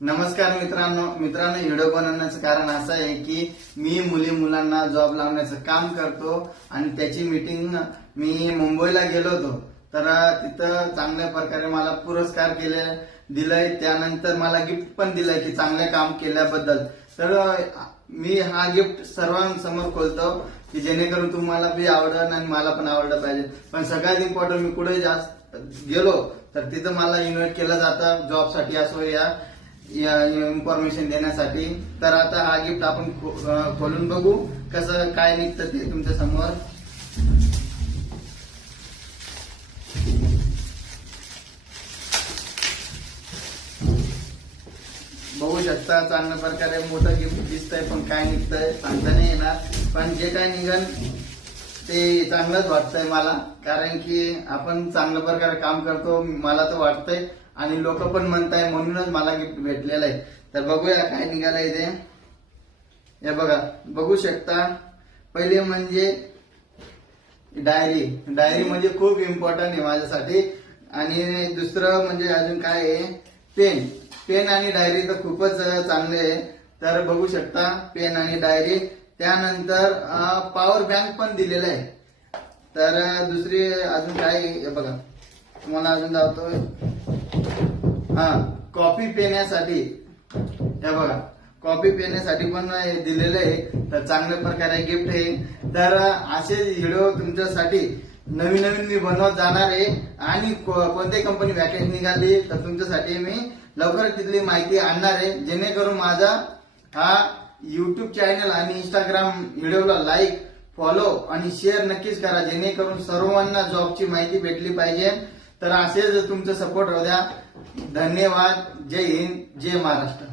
नमस्कार मित्रांनो व्हिडिओ बनवण्याचं कारण असं आहे की मी मुलांना जॉब लावण्याचं काम करतो आणि त्याची मीटिंग मी मुंबईला गेलो होतो। तर तिथं चांगल्या प्रकारे मला पुरस्कार दिलाय, त्यानंतर मला गिफ्ट पण दिलंय की चांगले काम केल्याबद्दल। तर मी हा गिफ्ट सर्वांसमोर खोलतो की जेणेकरून तुम्हाला बी आवडेल आणि मला पण आवडलं पाहिजे। पण सगळ्यात इम्पॉर्टंट, मी कुठे जास्त गेलो तर तिथं मला इन्व्हाइट केलं जातं जॉबसाठी असो या इन्फॉर्मेशन देण्यासाठी। तर आता हा गिफ्ट आपण खोलून बघू कसं काय निघतं ते तुमच्या समोर। बघू शकता चांगल्या प्रकारे मोठं गिफ्ट दिसतंय, पण काय निघतंय सांगता नाही येणार। पण जे काय निघन ते चांगलंच वाटतंय मला, कारण की आपण चांगल्या प्रकारे काम करतो मला तर वाटतंय आणि लोक पण म्हणताय, म्हणूनच मला गिफ्ट भेटलेलं आहे। तर बघूया काय निघालंय ते। हे बघा, बघू शकता पहिले म्हणजे डायरी म्हणजे खूप इम्पॉर्टंट आहे माझ्यासाठी। आणि दुसरं म्हणजे अजून काय आहे, पेन आणि डायरी तर खूपच चांगले आहे। तर बघू शकता पेन आणि डायरी, त्यानंतर पॉवर बँक पण दिलेला आहे। तर दुसरी अजून काय आहे बघा, तुम्हाला अजून दाखवतोय, कॉफी पिण्यासाठी। हे बघा, कॉफी पिण्यासाठी पण दिलेलं आहे। तर चांगल्या प्रकारे गिफ्ट आहे। तर असे व्हिडिओ तुमच्यासाठी नवीन मी बनवत जाणार आहे आणि कोणती कंपनी वॅकेन्सी निघाली तर तुमच्यासाठी मी लवकरच तिथली माहिती आणणार आहे, जेणेकरून माझा हा YouTube चॅनल आणि इंस्टाग्राम व्हिडिओला लाईक, फॉलो आणि शेअर नक्कीच करा, जेणेकरून सर्वांना जॉबची माहिती भेटली पाहिजे। तर असेच तुमचं सपोर्ट राहू द्या। धन्यवाद। जय हिंद, जय महाराष्ट्र।